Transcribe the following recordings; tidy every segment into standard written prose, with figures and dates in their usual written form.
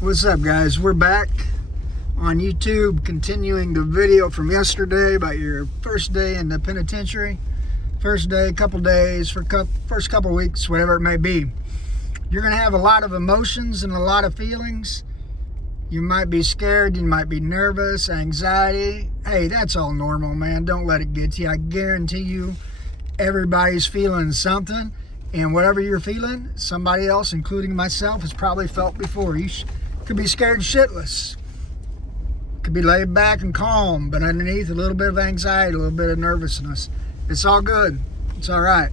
What's up, guys? We're back on YouTube, continuing the video from yesterday about your first day in the penitentiary. First day, couple days, first couple weeks, whatever it may be. You're going to have a lot of emotions and a lot of feelings. You might be scared, you might be nervous, anxiety. Hey, that's all normal, man. Don't let it get to you. I guarantee you, everybody's feeling something. And whatever you're feeling, somebody else, including myself, has probably felt before. You could be scared shitless. Could be laid back and calm, but underneath a little bit of anxiety, a little bit of nervousness. It's all good. It's all right.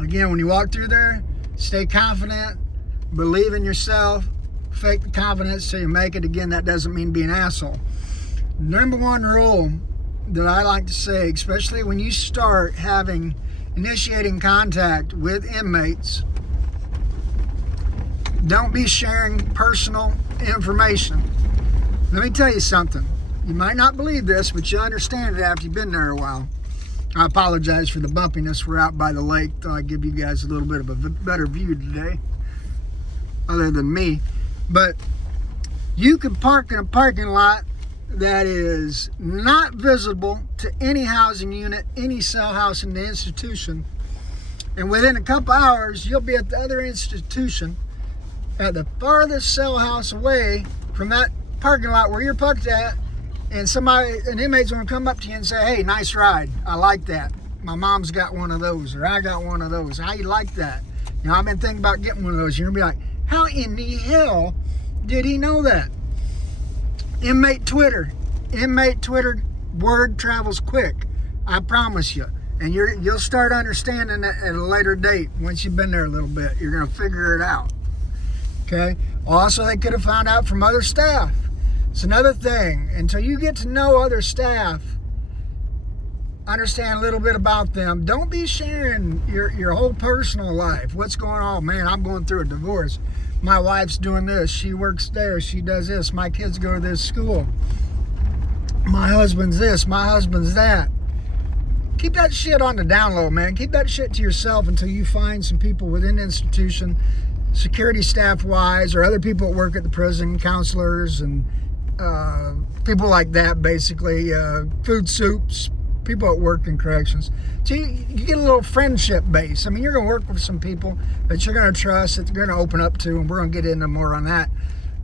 Again, when you walk through there, stay confident, believe in yourself, fake the confidence till you make it. Again, that doesn't mean be an asshole. Number one rule that I like to say, especially when you start initiating contact with inmates, don't be sharing personal information. Let me tell you something. You might not believe this, but you'll understand it after you've been there a while. I apologize for the bumpiness. We're out by the lake. Thought I'd give you guys a little bit of a better view today, other than me. But you can park in a parking lot that is not visible to any housing unit, any cell house in the institution. And within a couple hours, you'll be at the other institution at the farthest cell house away from that parking lot where you're parked at. And an inmate's gonna come up to you and say, hey, nice ride. I like that. My mom's got one of those, or I got one of those. How you like that? You know, I've been thinking about getting one of those. You're gonna be like, how in the hell did he know that? Inmate Twitter, word travels quick. I promise you. And you'll start understanding that at a later date. Once you've been there a little bit, you're gonna figure it out. Okay? Also, they could have found out from other staff. It's another thing. Until you get to know other staff, understand a little bit about them, don't be sharing your whole personal life. What's going on? Man, I'm going through a divorce. My wife's doing this. She works there. She does this. My kids go to this school. My husband's this. My husband's that. Keep that shit on the down low, man. Keep that shit to yourself until you find some people within the institution, security staff-wise, or other people that work at the prison, counselors, and people like that, basically. Food soups, people that work in corrections. So you get a little friendship base. I mean, you're going to work with some people that you're going to trust, that you're going to open up to, and we're going to get into more on that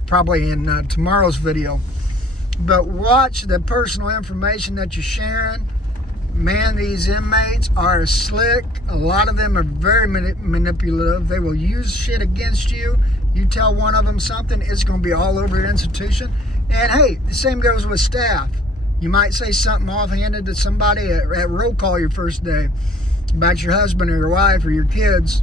probably in tomorrow's video. But watch the personal information that you're sharing. Man, these inmates are slick. A lot of them are very manipulative. They will use shit against you. You tell one of them something, it's going to be all over your institution. And hey, the same goes with staff. You might say something offhanded to somebody at roll call your first day about your husband or your wife or your kids.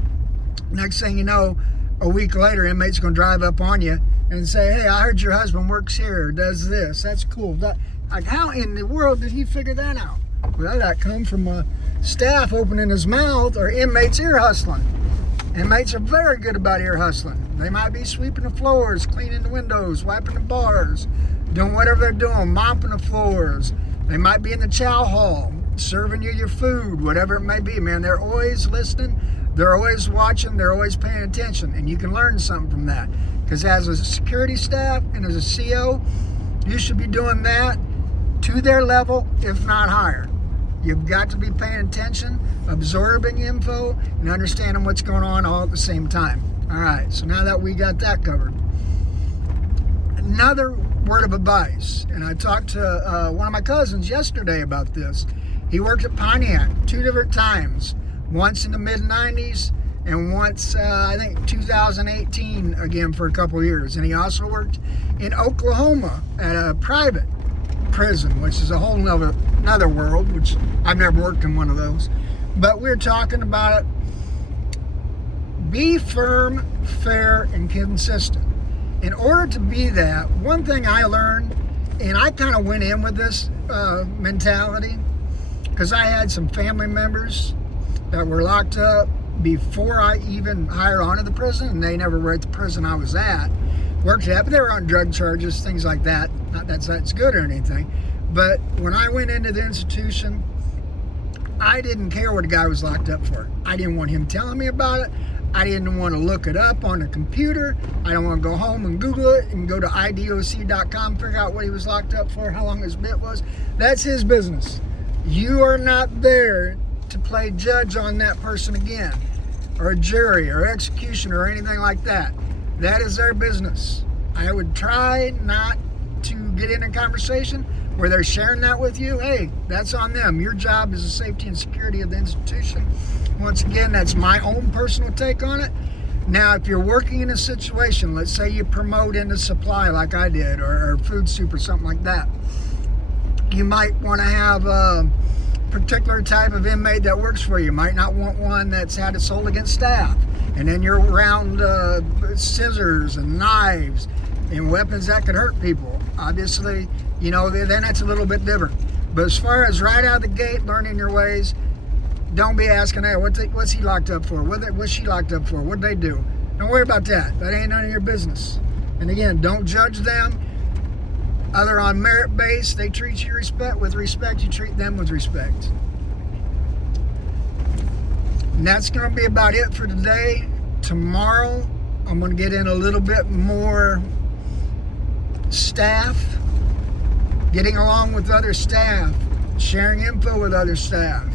Next thing you know, a week later, inmate's going to drive up on you and say, hey, I heard your husband works here or does this. That's cool. Like, how in the world did he figure that out? Well, that comes from a staff opening his mouth or inmates ear hustling. Inmates are very good about ear hustling. They might be sweeping the floors, cleaning the windows, wiping the bars, doing whatever they're doing, mopping the floors. They might be in the chow hall, serving you your food, whatever it may be, man. They're always listening. They're always watching. They're always paying attention. And you can learn something from that. Because as a security staff and as a CO, you should be doing that to their level, if not higher. You've got to be paying attention, absorbing info, and understanding what's going on all at the same time. All right, so now that we got that covered. Another word of advice, and I talked to one of my cousins yesterday about this. He worked at Pontiac 2 different times, once in the mid-90s and once, I think, 2018 again for a couple years. And he also worked in Oklahoma at a private prison, which is a whole another world, which I've never worked in one of those. But we're talking about it. Be firm, fair, and consistent. In order to be that, one thing I learned, and I kind of went in with this mentality, because I had some family members that were locked up before I even hired onto the prison, and they never were at the prison I was at, worked at, but they were on drug charges, things like that. Not that's good or anything, but when I went into the institution, I didn't care what a guy was locked up for. I didn't want him telling me about it. I didn't want to look it up on a computer. I don't want to go home and Google it and go to idoc.com, figure out what he was locked up for, how long his bit was. That's his business. You are not there to play judge on that person again, or a jury, or execution, or anything like that. That is their business. I would try not to get in a conversation where they're sharing that with you. Hey, that's on them. Your job is the safety and security of the institution. Once again, that's my own personal take on it. Now, if you're working in a situation, let's say you promote into supply like I did, or food soup or something like that, you might want to have a particular type of inmate that works for you. You might not want one that's had it sold against staff. And then you're around scissors and knives and weapons that could hurt people. Obviously, you know, then that's a little bit different. But as far as right out of the gate, learning your ways, don't be asking, hey, what's he locked up for? What's she locked up for? What'd they do? Don't worry about that. That ain't none of your business. And again, don't judge them. Other on merit base, they treat you with respect, you treat them with respect. And that's going to be about it for today. Tomorrow, I'm going to get in a little bit more staff, getting along with other staff, sharing info with other staff,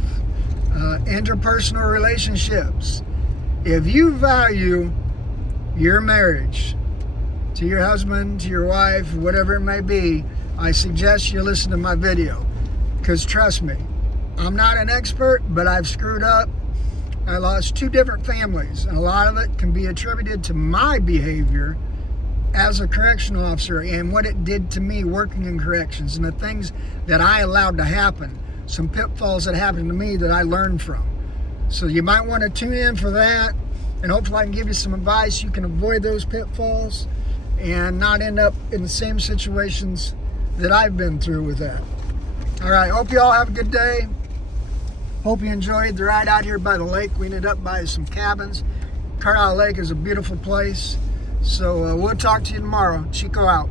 interpersonal relationships. If you value your marriage to your husband, to your wife, whatever it may be, I suggest you listen to my video. Because trust me, I'm not an expert, but I've screwed up. I lost 2 different families, and a lot of it can be attributed to my behavior as a correctional officer and what it did to me working in corrections and the things that I allowed to happen. Some pitfalls that happened to me that I learned from. So you might want to tune in for that, and hopefully I can give you some advice you can avoid those pitfalls and not end up in the same situations that I've been through with that. All right, hope you all have a good day. Hope you enjoyed the ride out here by the lake. We ended up by some cabins. Carlisle Lake is a beautiful place. So we'll talk to you tomorrow. Chico out.